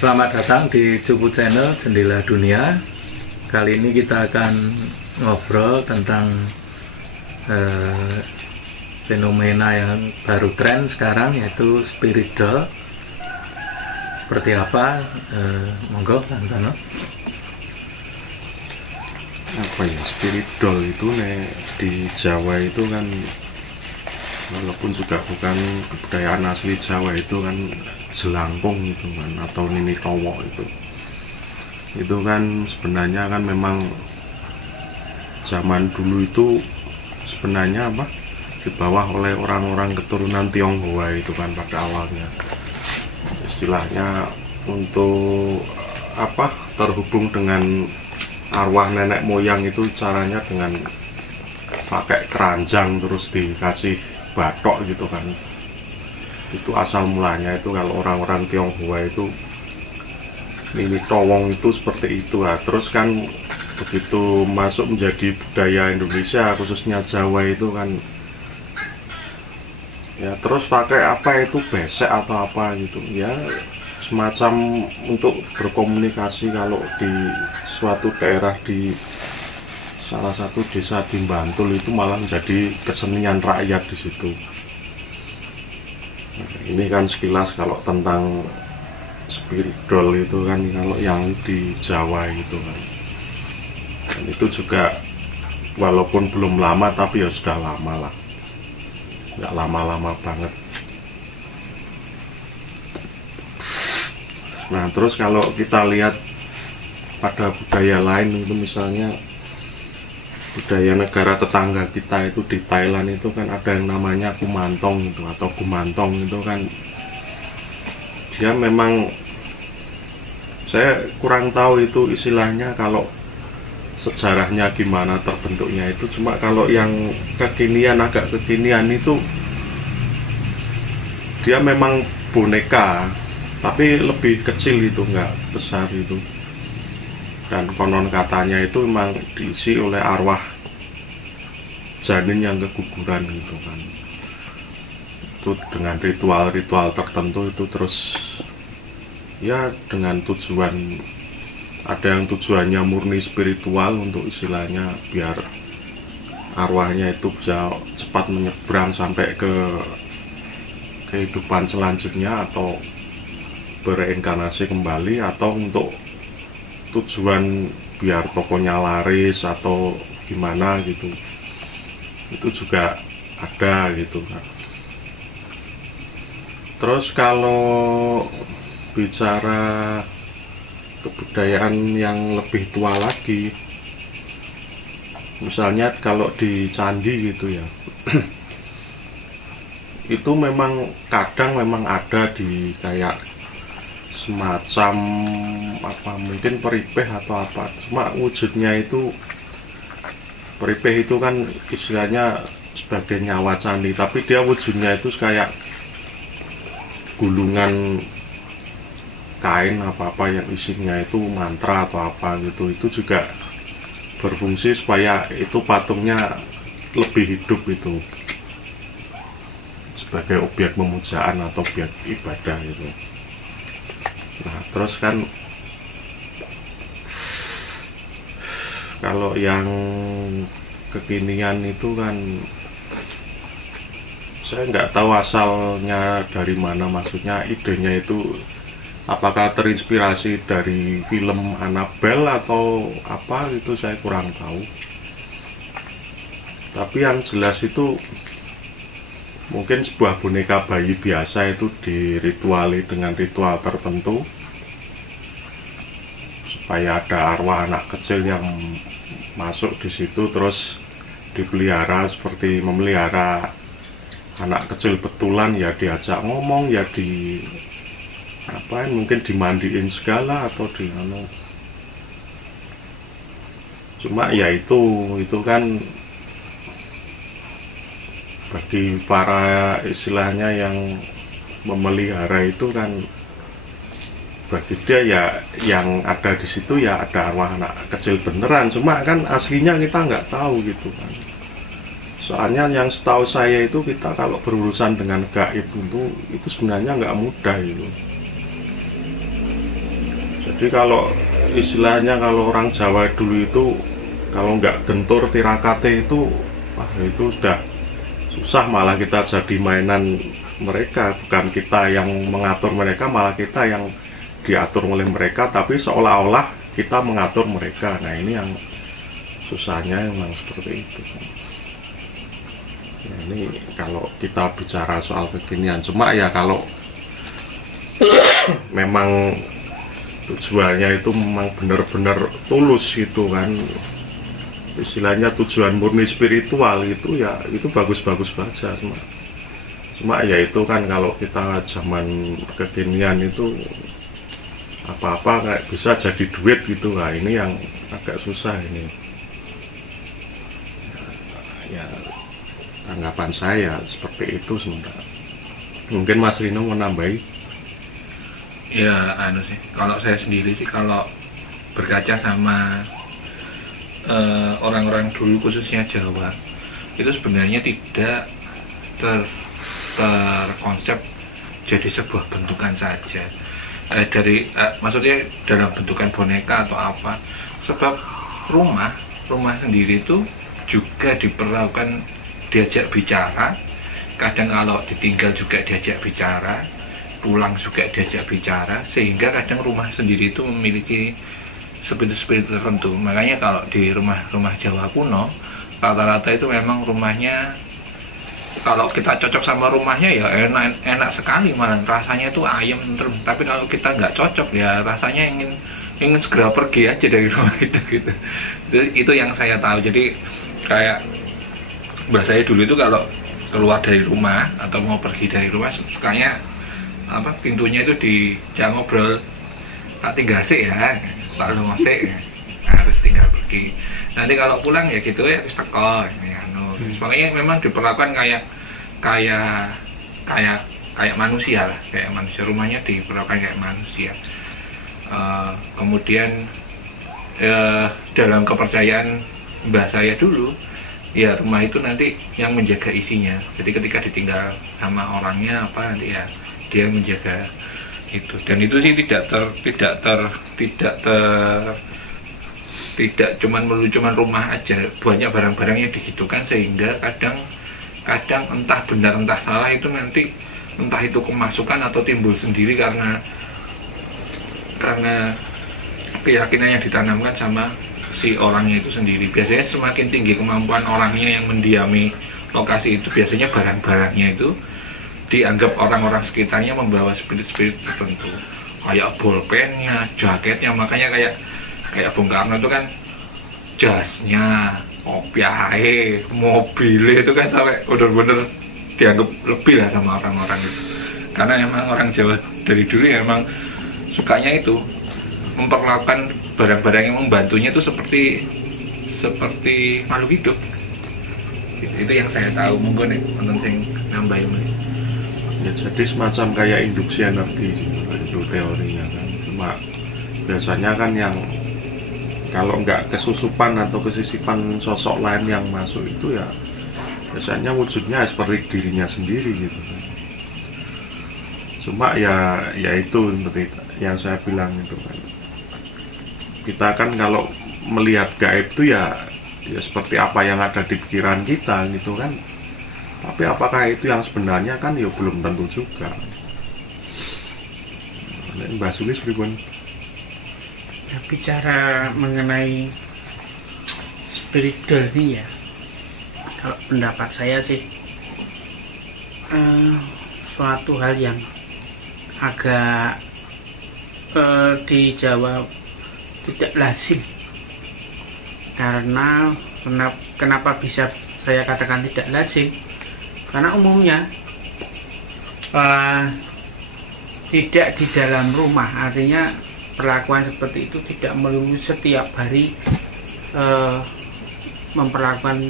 Selamat datang di Cupu Channel Jendela Dunia. Kali ini kita akan ngobrol tentang fenomena yang baru tren sekarang, yaitu spirit doll. Seperti apa? Monggo, Lantano. Apa ya, spirit doll itu di Jawa itu kan, walaupun juga bukan kebudayaan asli Jawa, itu kan jelangkung itu kan, atau nini towo itu kan sebenarnya kan memang zaman dulu itu sebenarnya dibawa oleh orang-orang keturunan Tionghoa itu kan pada awalnya, istilahnya untuk terhubung dengan arwah nenek moyang itu caranya dengan pakai keranjang terus dikasih batok gitu kan. Itu asal mulanya itu kalau orang-orang Tionghoa itu nini towong itu seperti itu. Terus kan begitu masuk menjadi budaya Indonesia, khususnya Jawa itu kan ya, terus pakai besek atau apa gitu ya, semacam untuk berkomunikasi. Kalau di suatu daerah, di salah satu desa di Bantul itu malah menjadi kesenian rakyat di situ. Ini kan sekilas kalau tentang spirit doll itu kan, kalau yang di Jawa itu kan. Dan itu juga walaupun belum lama tapi ya sudah lama lah, nggak lama-lama banget. Nah terus kalau kita lihat pada budaya lain itu, misalnya budaya negara tetangga kita itu di Thailand itu kan ada yang namanya kumantong itu, atau gumantong itu kan, dia memang, saya kurang tahu itu istilahnya kalau sejarahnya gimana terbentuknya itu. Cuma kalau yang kekinian, agak kekinian itu, dia memang boneka tapi lebih kecil itu, nggak besar itu. Dan konon katanya itu memang diisi oleh arwah janin yang keguguran gitu kan. Itu dengan ritual-ritual tertentu itu, terus ya dengan tujuan, ada yang tujuannya murni spiritual, untuk istilahnya biar arwahnya itu bisa cepat menyeberang sampai ke kehidupan selanjutnya atau bereinkarnasi kembali, atau untuk tujuan biar tokonya laris atau gimana gitu. Itu juga ada gitu kan. Terus kalau bicara kebudayaan yang lebih tua lagi, misalnya kalau di candi gitu ya, itu memang kadang memang ada di kayak semacam mungkin peripeh atau apa. Cuma wujudnya itu, peripeh itu kan istilahnya sebagai nyawa candi, tapi dia wujudnya itu kayak gulungan kain apa yang isinya itu mantra atau apa gitu. Itu juga berfungsi supaya itu patungnya lebih hidup itu, sebagai objek pemujaan atau objek ibadah gitu. Nah terus kan kalau yang kekinian itu kan, saya nggak tahu asalnya dari mana, maksudnya idenya itu apakah terinspirasi dari film Annabelle atau apa itu, saya kurang tahu. Tapi yang jelas itu mungkin sebuah boneka bayi biasa itu dirituali dengan ritual tertentu, supaya ada arwah anak kecil yang masuk di situ, terus dipelihara seperti memelihara anak kecil betulan ya, diajak ngomong ya, mungkin dimandiin segala atau cuma ya itu kan bagi para istilahnya yang memelihara itu kan, bagi dia ya yang ada di situ ya ada arwah anak kecil beneran. Cuma kan aslinya kita nggak tahu gitu kan. Soalnya yang setahu saya itu, kita kalau berurusan dengan gaib itu sebenarnya nggak mudah itu. Jadi kalau istilahnya kalau orang Jawa dulu itu kalau nggak gentur tirakate itu, wah itu sudah susah, malah kita jadi mainan mereka, bukan kita yang mengatur mereka, malah kita yang diatur oleh mereka, tapi seolah-olah kita mengatur mereka. Nah ini yang susahnya memang seperti itu. Ya, ini kalau kita bicara soal kekinian, cuma ya kalau memang tujuannya itu memang benar-benar tulus gitu kan, istilahnya tujuan murni spiritual itu ya itu bagus-bagus saja. Cuma ya itu kan kalau kita zaman kekinian itu apa-apa kayak bisa jadi duit gitu lah, ini yang agak susah ini. Ya tanggapan saya seperti itu sementara. Mungkin Mas Rino mau nambahi? Ya anu sih, kalau saya sendiri sih kalau berkaca sama orang-orang dulu khususnya Jawa, itu sebenarnya tidak terkonsep jadi sebuah bentukan saja, maksudnya dalam bentukan boneka atau apa, sebab rumah sendiri itu juga diperlakukan diajak bicara, kadang kalau ditinggal juga diajak bicara, pulang juga diajak bicara, sehingga kadang rumah sendiri itu memiliki spirit tertentu. Makanya kalau di rumah Jawa kuno rata-rata itu memang rumahnya, kalau kita cocok sama rumahnya ya enak sekali, malah rasanya itu ayam tentrem. Tapi kalau kita nggak cocok ya rasanya ingin segera pergi aja dari rumah itu gitu. Itu yang saya tahu. Jadi kayak mbak saya dulu itu kalau keluar dari rumah atau mau pergi dari rumah sukanya pintunya itu jangan ngobrol, tak tinggal sih ya, tak lu ngosek harus tinggal pergi. Nanti kalau pulang ya gitu ya harus teko ini anu. Makanya memang diperlakukan kayak manusia lah, kayak manusia, rumahnya diperlakukan kayak manusia. Kemudian dalam kepercayaan mbah saya dulu, ya rumah itu nanti yang menjaga isinya. Jadi ketika ditinggal sama orangnya nanti ya dia menjaga itu. Dan itu sih tidak cuman rumah aja, banyak barang-barang yang digitukan, sehingga kadang entah benar entah salah itu nanti entah itu kemasukan atau timbul sendiri karena keyakinan yang ditanamkan sama si orangnya itu sendiri. Biasanya semakin tinggi kemampuan orangnya yang mendiami lokasi itu, biasanya barang-barangnya itu dianggap orang-orang sekitarnya membawa spirit-spirit tertentu, kayak bolpennya, jaketnya. Makanya kayak Bung Karno itu kan jasnya, kopiahnya, mobilnya itu kan sampai bener-bener dianggap lebih lah sama orang-orang itu. Karena emang orang Jawa dari dulu ya emang sukanya itu memperlakukan barang-barang yang membantunya itu seperti makhluk hidup. Itu yang saya tahu. Monggo nih nonton sing nambahin. Ya, jadi semacam kayak induksi energi itu teorinya kan. Cuma biasanya kan yang kalau nggak kesusupan atau kesisipan sosok lain yang masuk itu ya biasanya wujudnya seperti dirinya sendiri gitu kan. Cuma ya itu seperti yang saya bilang itu kan, kita kan kalau melihat gaib itu ya seperti apa yang ada di pikiran kita gitu kan. Tapi apakah itu yang sebenarnya kan ya belum tentu juga. Mbak Sulis pripun? Ya, bicara mengenai spiritual ini ya, kalau pendapat saya sih suatu hal yang agak di Jawa tidak lazim. Karena kenapa bisa saya katakan tidak lazim? Karena umumnya tidak di dalam rumah, artinya perlakuan seperti itu tidak melulu setiap hari memperlakukan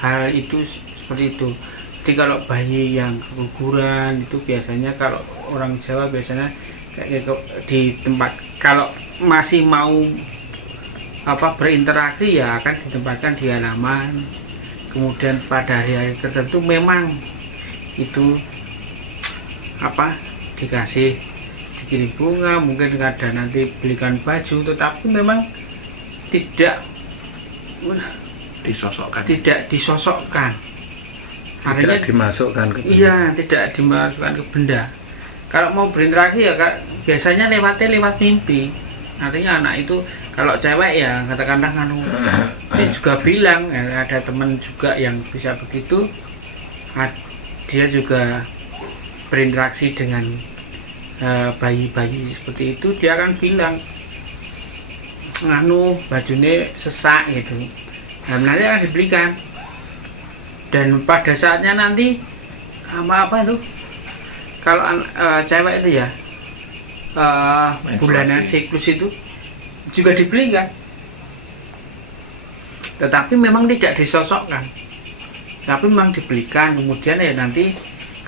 hal itu seperti itu. Jadi kalau bayi yang keguguran itu biasanya kalau orang Jawa biasanya kayak di tempat, kalau masih mau berinteraksi ya akan ditempatkan di halaman. Kemudian pada hari-hari tertentu memang itu dikasih dikirim bunga, mungkin ada nanti belikan baju, tetapi memang tidak disosokkan. Tidak dimasukkan ke benda. Iya, tidak dimasukkan ke benda. Kalau mau berinteraksi ya Kak, biasanya lewat mimpi. Artinya anak itu kalau cewek ya katakanlah dia juga bilang ya, ada teman juga yang bisa begitu, dia juga berinteraksi dengan bayi-bayi seperti itu, dia akan bilang bajunya sesak gitu. Nah, nanti akan dibelikan. Dan pada saatnya nanti apa itu? Kalau cewek itu ya bulanan siklus itu juga dibelikan. Tetapi memang tidak disosokkan. Tapi memang dibelikan. Kemudian ya nanti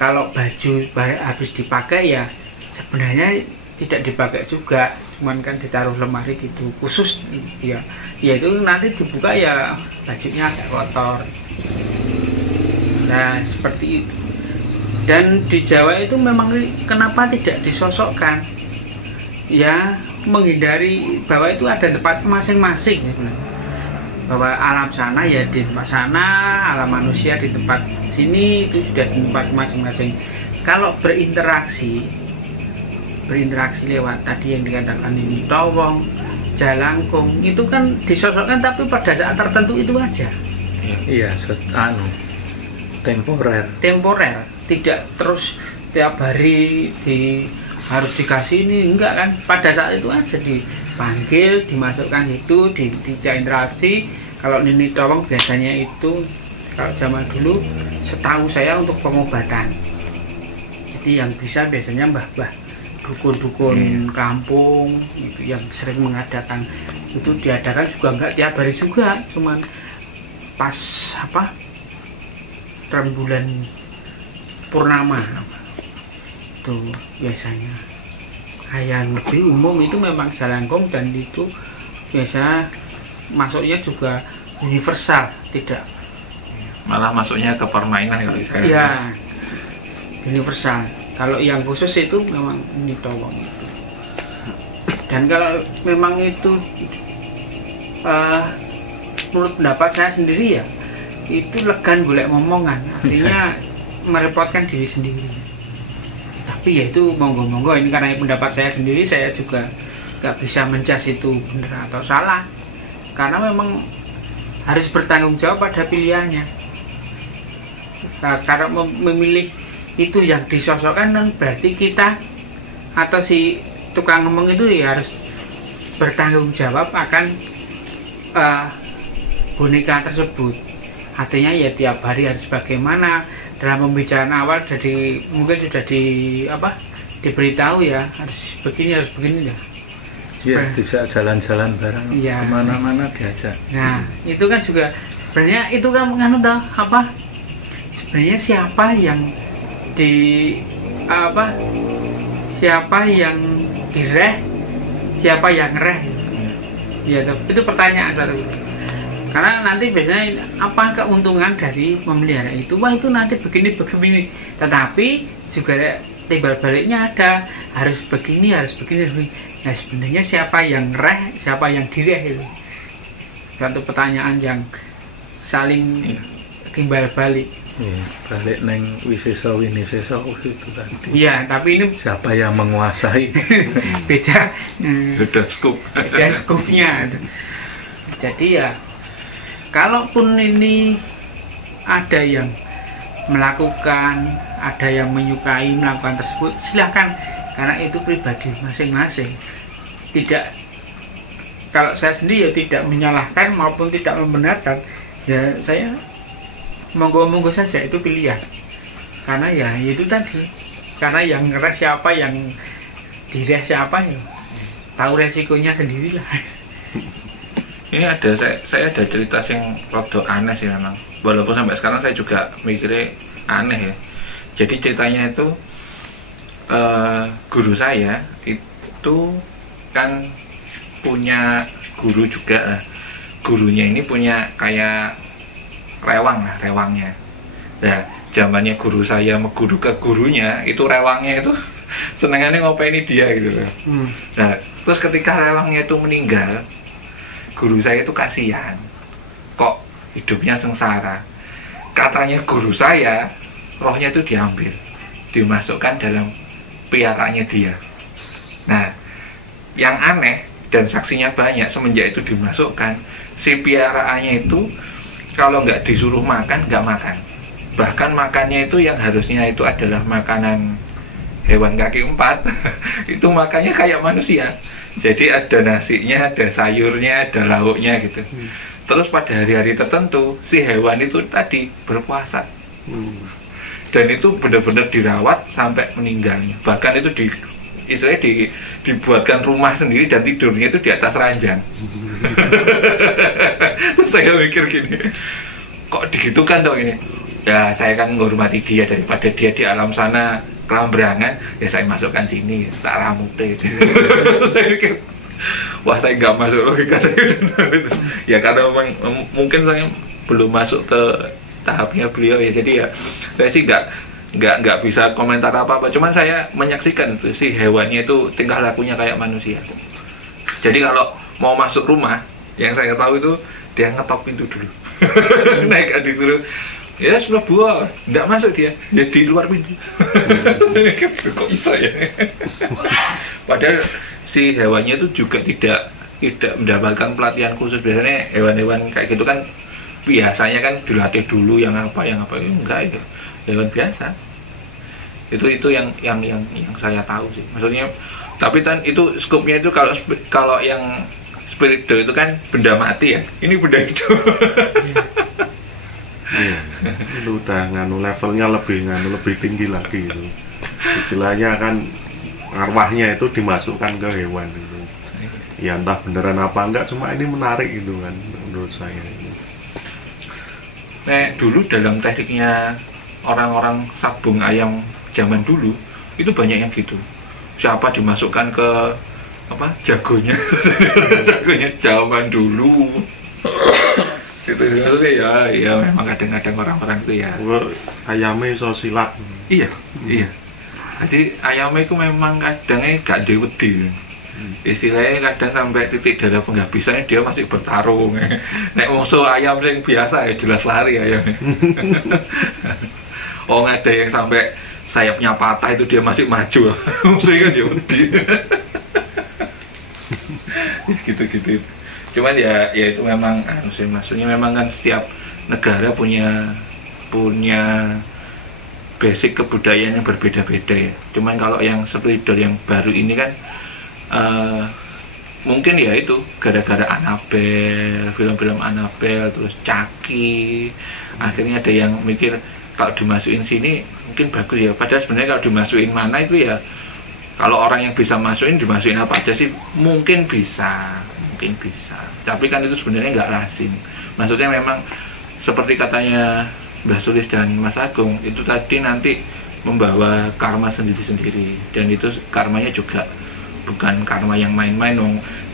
kalau baju habis dipakai ya sebenarnya tidak dipakai juga, cuman kan ditaruh lemari gitu khusus ya. Ya itu nanti dibuka ya bajunya agak kotor. Nah seperti itu. Dan di Jawa itu memang kenapa tidak disosokkan? Ya menghindari bahwa itu ada tempat masing-masing. Bahwa alam sana ya di tempat sana, alam manusia di tempat sini, itu sudah di tempat masing-masing. Kalau berinteraksi lewat tadi yang dikatakan ini towong, jalangkung, itu kan disosokkan tapi pada saat tertentu itu aja. Iya, temporer, tidak terus tiap hari harus dikasih ini, enggak kan, pada saat itu aja dipanggil, dimasukkan itu, diinterasi. Kalau Nini Towong biasanya itu kalau zaman dulu setahu saya untuk pengobatan, jadi yang bisa biasanya mbah-mbah dukun-dukun kampung itu yang sering mengadakan itu, diadakan juga enggak tiap hari juga, cuman pas rembulan purnama itu biasanya. Yang lebih umum itu memang jalangkung, dan itu biasa masuknya juga universal, tidak malah masuknya ke permainan kalau saya. Iya, universal. Kalau yang khusus itu memang ini towong itu. Dan kalau memang itu menurut pendapat saya sendiri ya, itu legan golek momongan, artinya merepotkan diri sendiri. Tapi ya itu monggo-monggo, ini karena pendapat saya sendiri, saya juga nggak bisa mencas itu benar atau salah, karena memang harus bertanggung jawab pada pilihannya. Nah, karena memilih itu yang disosokkan, dan berarti kita atau si tukang ngomong itu ya harus bertanggung jawab akan boneka tersebut. Artinya ya tiap hari harus bagaimana. Dalam pembicaraan awal mungkin sudah diberitahu ya, harus begini ya. Ya bisa jalan-jalan bareng ya, kemana-mana diajak. Nah itu kan juga sebenarnya itu kan sebenarnya siapa yang direh, siapa yang reh, ya itu pertanyaan satu. Karena nanti biasanya apa keuntungan dari memelihara itu? Wah itu nanti begini. Tetapi juga timbal baliknya ada, harus begini. Nah sebenarnya siapa yang reh, siapa yang direh itu? Satu pertanyaan yang saling timbal balik. Ya, balik neng wiseso winiseso itu tadi. Iya, tapi ini siapa yang menguasai? Beda skupnya. Jadi ya, kalaupun ini ada yang melakukan, ada yang menyukai melakukan tersebut, silahkan, karena itu pribadi masing-masing. Tidak, kalau saya sendiri ya tidak menyalahkan maupun tidak membenarkan, ya saya monggo-monggo saja, itu pilihan. Karena ya itu tadi, karena yang ngeres siapa, yang direh siapa, ya tahu resikonya sendirilah. Ini ada saya ada cerita yang rada aneh sih memang. Walaupun sampai sekarang saya juga mikirnya aneh ya. Jadi ceritanya itu guru saya itu kan punya guru juga lah. Gurunya ini punya kayak rewangnya. Nah, zamannya guru saya guru ke gurunya itu rewangnya itu senengannya ngopeni dia gitu loh. Nah terus ketika lewangnya itu meninggal, guru saya itu kasihan, kok hidupnya sengsara. Katanya guru saya, rohnya itu diambil, dimasukkan dalam piaraannya dia. Nah yang aneh dan saksinya banyak, semenjak itu dimasukkan, si piaraannya itu kalau nggak disuruh makan, nggak makan. Bahkan makannya itu yang harusnya itu adalah makanan hewan kaki 4 itu makannya kayak manusia. Jadi ada nasinya, ada sayurnya, ada lauknya gitu. Terus pada hari-hari tertentu si hewan itu tadi berpuasa. Dan itu benar-benar dirawat sampai meninggalnya. Bahkan itu dibuatkan rumah sendiri dan tidurnya itu di atas ranjang. Terus saya mikir gini, kok digitukan toh ini? Ya saya kan menghormati dia, daripada dia di alam sana kelambrangan, ya saya masukkan sini, tak ramute. Saya pikir, wah saya nggak masuk logika saya. Ya karena memang mungkin saya belum masuk ke tahapnya beliau ya, jadi ya saya sih nggak bisa komentar apa-apa. Cuman saya menyaksikan tuh si hewannya itu tingkah lakunya kayak manusia. Jadi kalau mau masuk rumah, yang saya tahu itu dia ngetok pintu dulu. Naik disuruh, ya sudah buah, nggak masuk dia di luar pintu. Kok bisa ya? Padahal si hewannya itu juga tidak mendapatkan pelatihan khusus. Biasanya hewan-hewan kayak gitu kan biasanya kan dilatih dulu yang apa enggak ya, hewan biasa. Itu yang saya tahu sih. Maksudnya, tapi kan itu skupnya itu kalau yang spiritual itu kan benda mati ya. Ini benda hidup. Iya, itu udah levelnya lebih tinggi lagi itu. Istilahnya kan arwahnya itu dimasukkan ke hewan itu. Ya entah beneran apa enggak, cuma ini menarik itu kan menurut saya. Nah, dulu dalam tekniknya orang-orang sabung ayam zaman dulu itu banyak yang gitu. Siapa dimasukkan ke jagonya, jagonya zaman dulu. Gitu ya memang kadang-kadang orang-orang itu ya ayamnya iso silat. Iya. Jadi ayamnya itu memang kadangnya gak dewedi. Istilahnya kadang sampai titik darah penghabisannya dia masih bertarung. Nek musuh ayam yang biasa ya jelas lari ayamnya. Oh ada yang sampai sayapnya patah itu dia masih maju. Musuhnya kan dewedi. Gitu-gitu. Cuman ya itu memang maksudnya memang kan setiap negara punya basic kebudayaan yang berbeda-beda ya. Cuman kalau yang spiritual yang baru ini kan mungkin ya itu gara-gara Annabelle, film-film Annabelle, terus Chucky, akhirnya ada yang mikir kalau dimasukin sini mungkin bagus ya. Padahal sebenarnya kalau dimasukin mana itu ya, kalau orang yang bisa masukin dimasukin apa aja sih mungkin bisa. Tapi kan itu sebenarnya nggak lazim. Maksudnya memang seperti katanya Mbah Sulis dan Mas Agung itu tadi nanti membawa karma sendiri-sendiri, dan itu karmanya juga bukan karma yang main-main.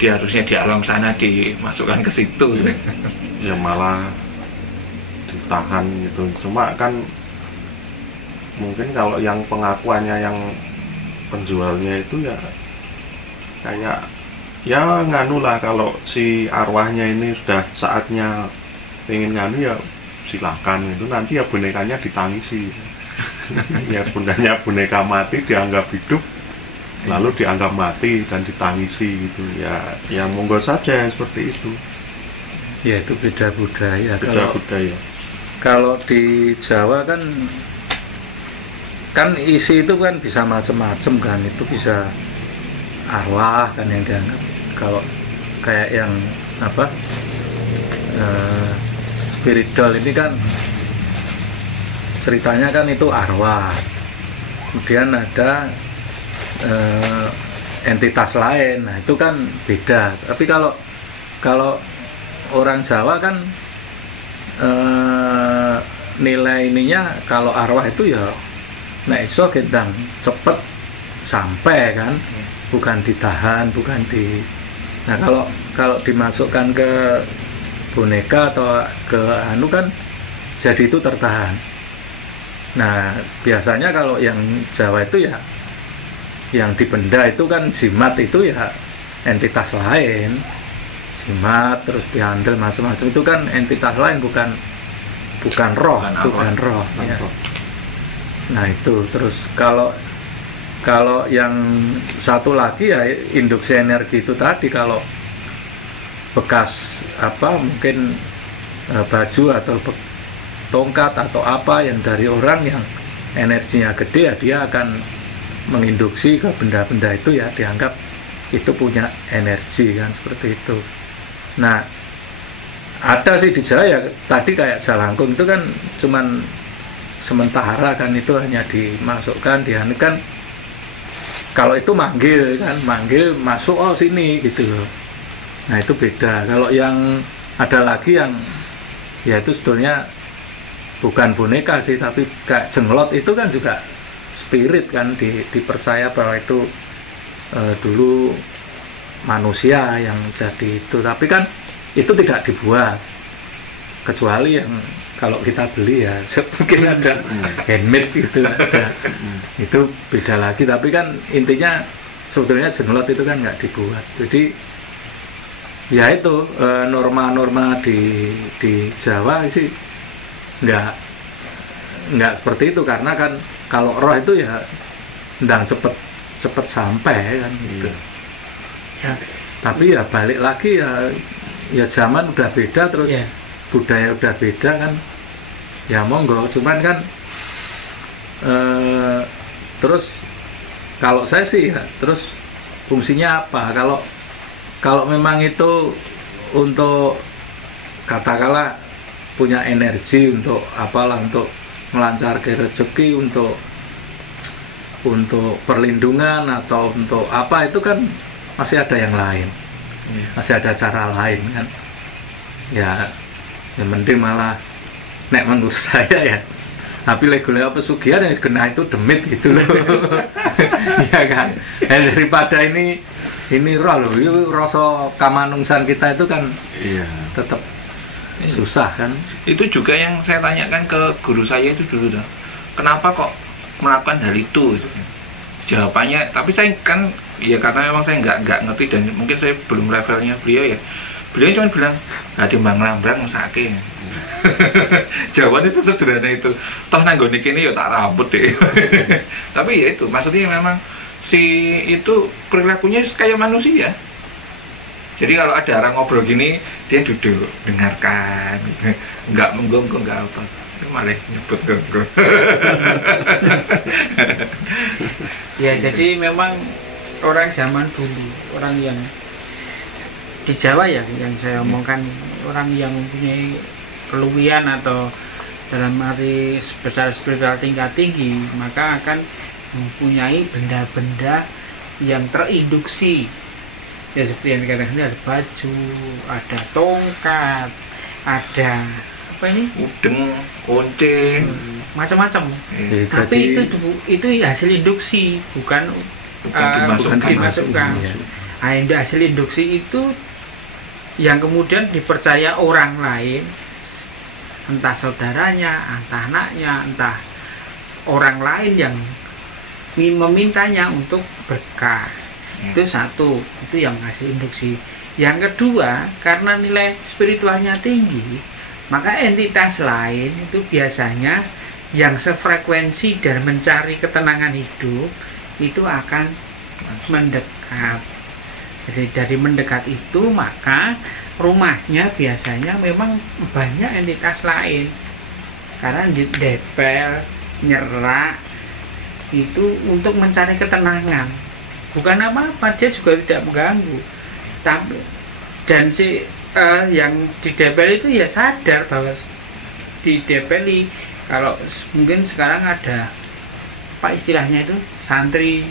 Dia harusnya di alam sana dimasukkan ke situ. Ya malah ditahan gitu. Cuma kan mungkin kalau yang pengakuannya yang penjualnya itu ya kayak ya nganu lah, kalau si arwahnya ini sudah saatnya ingin nganu ya silakan, itu nanti ya bonekanya ditangisi. Ya sebenarnya boneka mati dianggap hidup lalu dianggap mati dan ditangisi gitu ya monggo saja seperti itu. Ya itu beda budaya. Budaya. Kalau di Jawa kan isi itu kan bisa macam-macam kan, itu bisa arwah kan yang dianggap. Kalau kayak yang spiritual ini kan ceritanya kan itu arwah, kemudian ada entitas lain, nah itu kan beda. Tapi kalau orang Jawa kan nilai ininya, kalau arwah itu ya nek iso gendang cepet sampai kan, bukan ditahan, bukan di. Nah kalau dimasukkan ke boneka atau ke anu kan jadi itu tertahan. Nah biasanya kalau yang Jawa itu ya yang dibenda itu kan jimat itu ya entitas lain, jimat terus dihandle macam-macam itu kan entitas lain, bukan roh, bukan roh. Ya. Nah itu terus kalau yang satu lagi ya induksi energi itu tadi, kalau bekas apa mungkin baju atau tongkat atau apa yang dari orang yang energinya gede ya dia akan menginduksi ke benda-benda itu ya, dianggap itu punya energi kan, seperti itu. Nah ada sih di Jawa ya tadi kayak jalangkung itu kan cuman sementara kan, itu hanya dimasukkan kan, kalau itu manggil masuk oh sini gitu loh. Nah itu beda. Kalau yang ada lagi yang ya itu sebetulnya bukan boneka sih, tapi kayak jenglot itu kan juga spirit kan, dipercaya bahwa itu dulu manusia yang jadi itu, tapi kan itu tidak dibuat, kecuali yang kalau kita beli ya mungkin ada handmade gitu, ada itu beda lagi. Tapi kan intinya sebetulnya jenglot itu kan nggak dibuat. Jadi ya itu norma-norma di Jawa sih nggak seperti itu, karena kan kalau roh itu ya ndang cepet sampai kan gitu. Ya. Tapi ya balik lagi ya zaman udah beda, terus ya. Budaya udah beda kan, ya monggo. Cuman kan terus kalau saya sih ya, terus fungsinya apa? Kalau memang itu untuk katakanlah punya energi untuk apalah, untuk melancarkan rezeki, untuk perlindungan atau untuk apa, itu kan masih ada yang lain, masih ada cara lain kan. Ya yang penting malah nek menurut saya ya, tapi legule apa pesugihan yang kena itu demit gitu loh. Ya kan, daripada ini roh loh, itu rasa kamanungsan kita itu kan tetap susah kan. Itu juga yang saya tanyakan ke guru saya itu dulu, kenapa kok melakukan hal itu? Jawabannya, tapi saya kan ya karena memang saya nggak ngerti dan mungkin saya belum levelnya beliau ya. Beliau cuma bilang, timbang lambrang sakit. Jawabannya sesederhana itu. Toh nanggone kene ya tak rambut deh. Tapi ya itu, maksudnya memang si itu perilakunya kayak manusia. Jadi kalau ada orang ngobrol gini, dia duduk, dengarkan, nggak menggonggong, nggak apa, malah nyebut gonggong. Ya jadi memang orang zaman dulu, orang yang di Jawa ya, yang saya omongkan, orang yang mempunyai keluwian atau dalam arti besar spiritual tingkat tinggi, maka akan mempunyai benda-benda yang terinduksi. Ya seperti yang dikatakan, ada baju, ada tongkat, ada apa ini? Udeng, kunci, macam-macam. Tapi itu hasil induksi, bukan dimasukkan. Hasil induksi itu yang kemudian dipercaya orang lain, entah saudaranya, entah anaknya, entah orang lain yang memintanya untuk berkah. Itu satu, itu yang hasil induksi. Yang kedua, karena nilai spiritualnya tinggi, maka entitas lain itu biasanya yang sefrekuensi dan mencari ketenangan hidup itu akan mendekat. Jadi dari mendekat itu maka rumahnya biasanya memang banyak entitas lain, karena depel, nyerak itu untuk mencari ketenangan, bukan apa-apa, dia juga tidak mengganggu. Tapi dan si yang didepel itu ya sadar bahwa didepeli. Kalau mungkin sekarang ada apa istilahnya itu, santri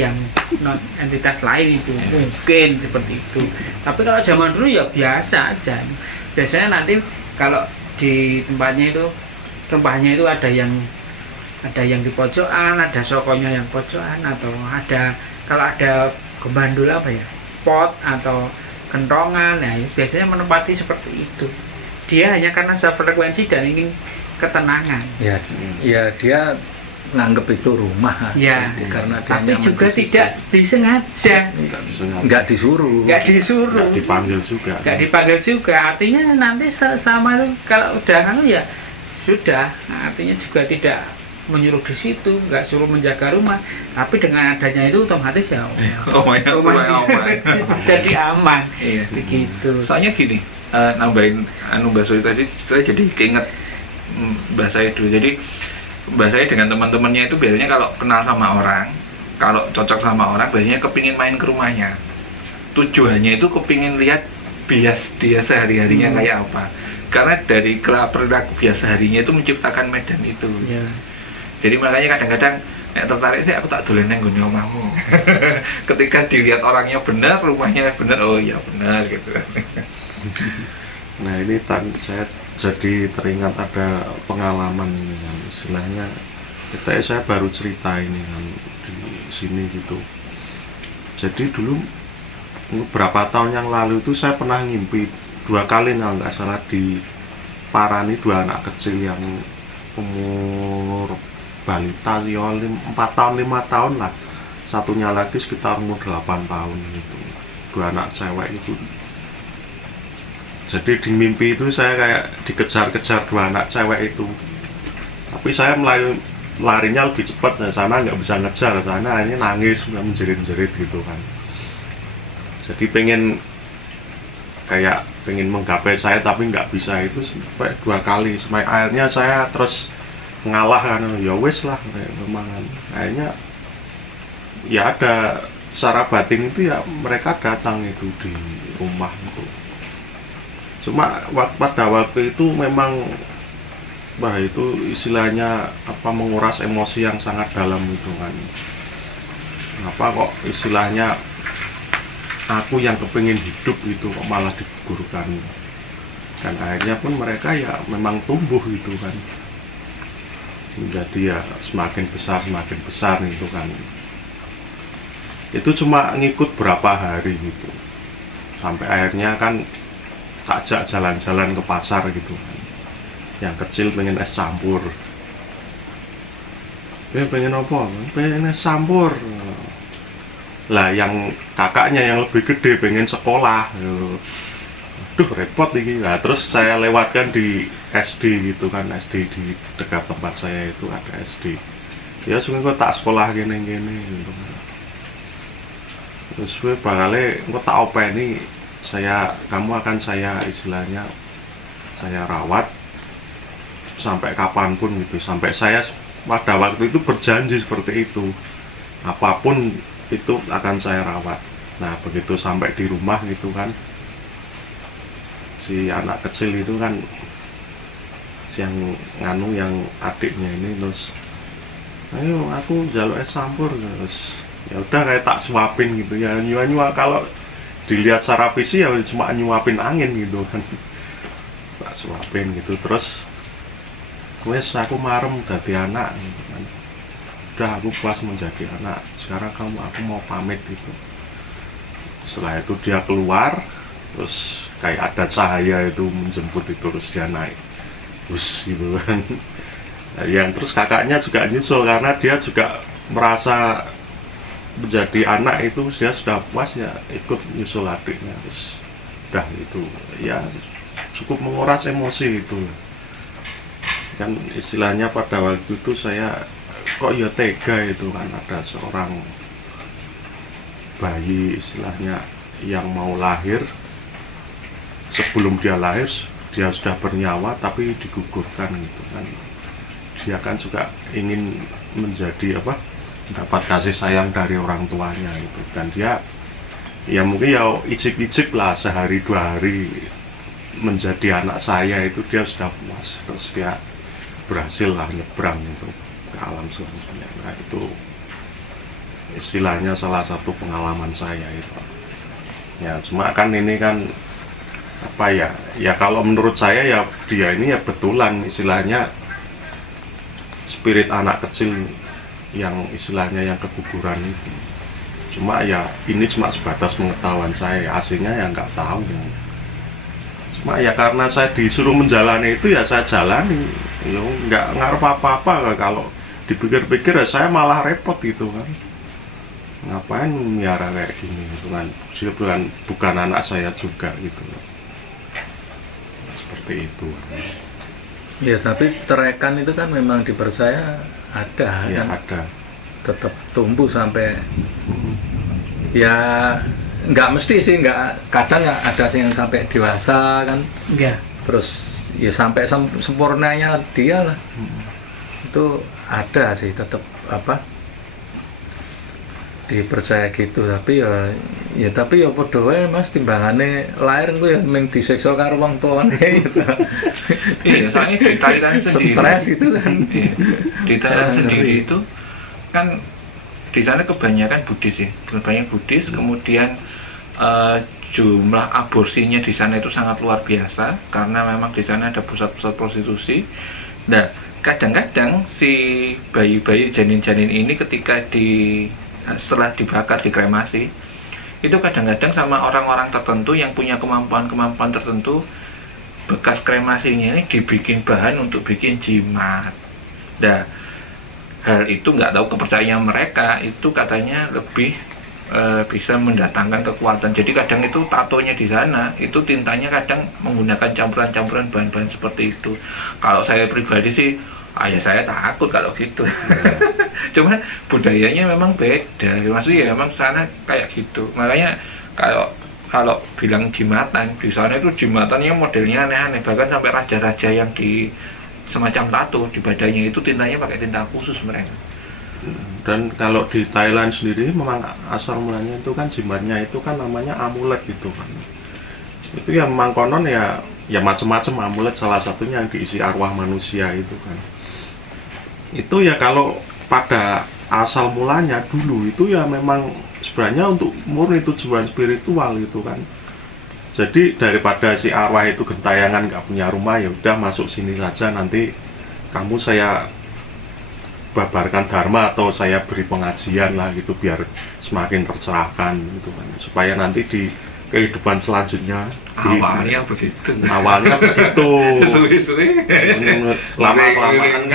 yang non entitas lain itu mungkin seperti itu. Tapi kalau zaman dulu ya biasa aja. Biasanya nanti kalau di tempatnya itu ada yang di pojokan, ada sokonya yang pojokan, atau ada kalau ada gembandul apa ya, pot atau kentongan, nah biasanya menempati seperti itu. Dia hanya karena sefrekuensi dan ingin ketenangan. Ya dia nganggep itu rumah Ya, jadi karena dia tapi nyaman juga di situ. tidak disengaja, nggak disuruh. nggak disuruh, nggak dipanggil juga. nggak dipanggil juga. Artinya nanti selama itu kalau udah kan ya sudah, artinya juga tidak menyuruh di situ, nggak suruh menjaga rumah. Tapi dengan adanya itu otomatis ya rumah jadi aman. Iya. Begitu. Soalnya gini, nambahin Mbak Suri tadi, saya jadi keinget Mbak saya dulu. Jadi Mbak saya dengan teman-temannya itu biasanya kalau kenal sama orang, kalau cocok sama orang, biasanya kepingin main ke rumahnya. Tujuannya itu kepingin lihat bias dia sehari-harinya kayak apa. Karena dari perilaku biasa harinya itu menciptakan medan itu. Ya. Jadi makanya kadang-kadang tertarik sih, aku tak dolen nang nggone omahmu. Ketika dilihat orangnya benar, rumahnya benar, oh iya benar gitu. Nah ini saya jadi teringat ada pengalaman ini kan, istilahnya saya baru cerita ini kan di sini gitu. Jadi dulu beberapa tahun yang lalu itu saya pernah ngimpi 2 kali kalau nggak salah diparani 2 anak kecil yang umur balita, 4 tahun 5 tahun lah, satunya lagi sekitar umur 8 tahun gitu, 2 anak cewek itu. Jadi di mimpi itu saya kayak dikejar-kejar 2 anak cewek itu, tapi saya larinya lebih cepat, nah sana nggak bisa ngejar, sana ini nangis, menjerit-jerit gitu kan. Jadi pengen menggapai saya tapi nggak bisa, itu sampai 2 kali, sampai akhirnya saya terus ngalah kan, ya wes lah memang akhirnya ya ada secara batin itu ya mereka datang itu di rumah itu. Cuma pada waktu itu memang itu istilahnya menguras emosi yang sangat dalam itu kan. Kok istilahnya aku yang kepingin hidup itu kok malah digugurkan. Dan akhirnya pun mereka ya memang tumbuh gitu kan, menjadi ya semakin besar gitu kan. Itu cuma ngikut berapa hari gitu, sampai akhirnya kan tak ajak jalan-jalan ke pasar gitu kan. Yang kecil pengen es campur, pengen apa? Pengen es campur. Lah yang kakaknya yang lebih gede pengen sekolah. Duh repot ini. Nah, terus saya lewatkan di SD gitu kan, SD di dekat tempat saya itu ada SD. Ya sungguh kok tak sekolah gini-gini gitu. Terus gue bakalnya kok tak openi, kamu akan saya istilahnya saya rawat sampai kapanpun gitu, sampai saya pada waktu itu berjanji seperti itu, apapun itu akan saya rawat. Nah begitu sampai di rumah gitu kan, si anak kecil itu kan yang adiknya ini terus, ayo aku jaluk es campur, terus ya udah kayak tak suapin gitu ya, nyua kalau dilihat secara visi ya cuma nyuapin angin gitu kan, tak suapin gitu. Terus wes aku marem jadi anak gitu kan, udah aku puas menjadi anak, sekarang aku mau pamit gitu. Setelah itu dia keluar, terus kayak ada cahaya itu menjemput itu, terus dia naik bus gitu kan. Nah, yang terus kakaknya juga nyusul karena dia juga merasa menjadi anak itu dia sudah puas ya, ikut nyusul adiknya. Terus udah itu ya cukup menguras emosi itu kan, istilahnya pada waktu itu saya kok ya tega itu kan, ada seorang bayi istilahnya yang mau lahir, sebelum dia lahir dia sudah bernyawa tapi digugurkan gitu kan. Dia kan juga ingin menjadi mendapat kasih sayang dari orang tuanya itu, dan dia ya mungkin ya icip-icip lah, sehari 2 hari menjadi anak saya itu dia sudah puas. Terus dia berhasil lah nyebrang itu ke alam selanjutnya. Nah itu istilahnya salah satu pengalaman saya itu ya. Cuma kan ini kan ya kalau menurut saya ya dia ini ya betulan istilahnya spirit anak kecil yang istilahnya yang keguguran itu. Cuma ya ini cuma sebatas pengetahuan saya, aslinya ya nggak tahu. Cuma ya karena saya disuruh menjalani itu ya saya jalani, nggak ngarep apa-apa kalau dipikir-pikir ya saya malah repot gitu kan, ngapain miara kayak gini gitu kan, bukan anak saya juga gitu, seperti itu. Ya tapi terekan itu kan memang dipercaya ada Ya kan, ada. tetap tumbuh sampai ya nggak mesti sih, kadang nggak ada sih yang sampai dewasa kan, Enggak. terus ya sampai sempurnanya dia lah, itu ada sih tetap apa dipercaya gitu. Tapi ya padha wae Mas, timbangane lahir ku ya mung disiksa karo wong tuane gitu. Iya, soalnya di Thailand sendiri, Stres itu kan. iya, di Thailand Ah, sendiri ngeri. itu kan di sana kebanyakan Buddhis ya, kebanyakan Buddhis, kemudian jumlah aborsinya di sana itu sangat luar biasa karena memang di sana ada pusat-pusat prostitusi. Nah, kadang-kadang si bayi-bayi janin-janin ini ketika setelah dibakar, dikremasi, itu kadang-kadang sama orang-orang tertentu yang punya kemampuan tertentu, bekas kremasinya ini dibikin bahan untuk bikin jimat. Nah, hal itu nggak tahu kepercayaan mereka, itu katanya lebih bisa mendatangkan kekuatan. Jadi kadang itu tatonya di sana itu tintanya kadang menggunakan campuran-campuran bahan-bahan seperti itu. Kalau saya pribadi sih, ya saya takut kalau gitu. Cuman budayanya memang beda. Maksudnya ya memang sana kayak gitu. Makanya kalau bilang jimatan, di sana itu jimatannya modelnya aneh-aneh. Bahkan sampai raja-raja yang di semacam tato di badannya itu tintanya pakai tinta khusus mereka. Dan kalau di Thailand sendiri memang asal mulanya itu kan jimatnya itu kan namanya amulet gitu kan. Itu ya memang konon ya macam-macam amulet, salah satunya yang diisi arwah manusia itu kan. Itu ya kalau pada asal mulanya dulu itu ya memang sebenarnya untuk murni tujuan spiritual gitu kan. Jadi daripada si arwah itu gentayangan nggak punya rumah, ya udah masuk sini saja, nanti kamu saya babarkan dharma atau saya beri pengajian lah gitu biar semakin tercerahkan gitu kan, supaya nanti di kehidupan selanjutnya Awalnya begitu. awalnya begitu Suwi-suwi. lama-kelamaan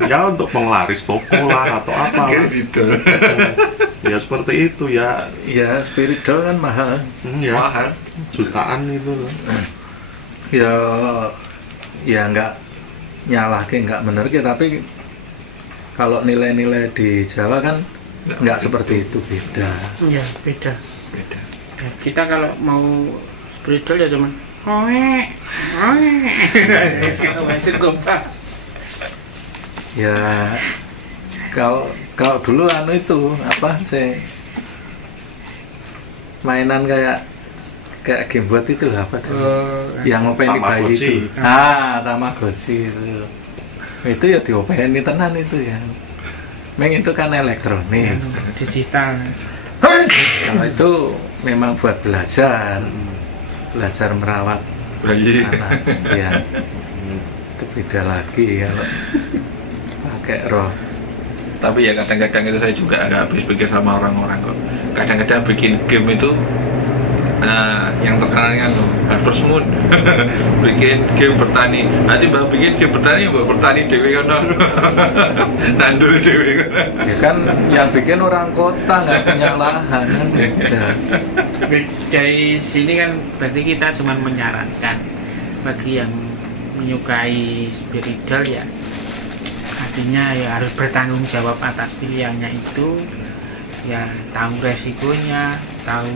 kan untuk penglaris toko lah atau apa lah. Gitu. Ya seperti itu ya. Ya spiritual kan mahal. Ya Mahal. jutaan itu loh. Ya nggak nyalahke, nggak bener ke, tapi kalau nilai-nilai di Jawa kan nggak seperti itu, beda. Ya beda. Beda. Ya, kita kalau mau spiritual ya cuman cukup. Ya kalau dulu itu apa sih, mainan kayak game buat itu lah, apa sih? Yang ngopeni bayi Tamagotchi. itu. Tamagotchi itu ya diopeni tenan itu ya. Meng itu kan elektronik. Digital. Kalau itu memang buat belajar merawat Bayi. anak. Ya, itu beda lagi kalau pakai roh. Tapi ya kadang-kadang itu saya juga agak habis pikir sama orang-orang kok. Kadang-kadang bikin game itu yang terkenal kan Harvest Moon. Bikin game bertani. Nanti bang bikin game bertani, buat bertani dewe kan. Tandur dewe kan. Ya kan yang bikin orang kota nggak punya lahan kan. Udah. Dari sini kan berarti kita cuma menyarankan bagi yang menyukai spiritual ya, artinya ya harus bertanggung jawab atas pilihannya itu, ya tahu resikonya, tahu.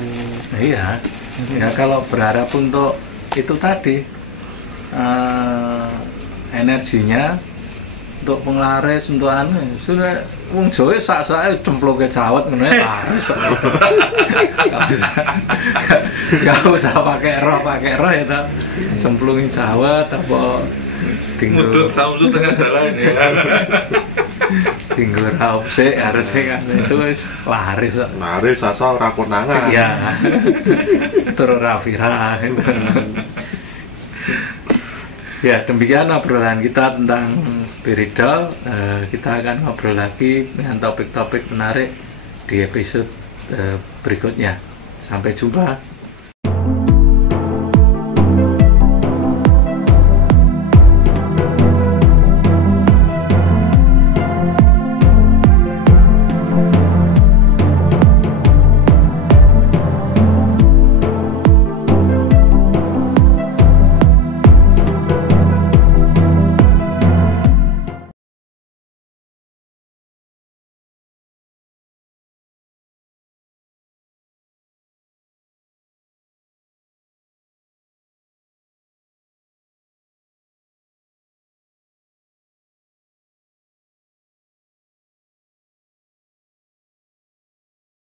Iya. Ya kalau berharap untuk itu tadi energinya untuk penglaris, untuk sudah wong Jawa sak-sake cemploke cawet ngono ya laris. Enggak usah pakai roh ya ta. Cemplungin cawet apa Mutut samsu tengah jalan ya. tinggal raup sih harusnya kan itu wis laris kok. Laris asal ora konangan. Ya. Terus rafira. Ya, demikian obrolan kita tentang spiritual. Kita akan ngobrol lagi dengan topik-topik menarik di episode berikutnya. Sampai jumpa.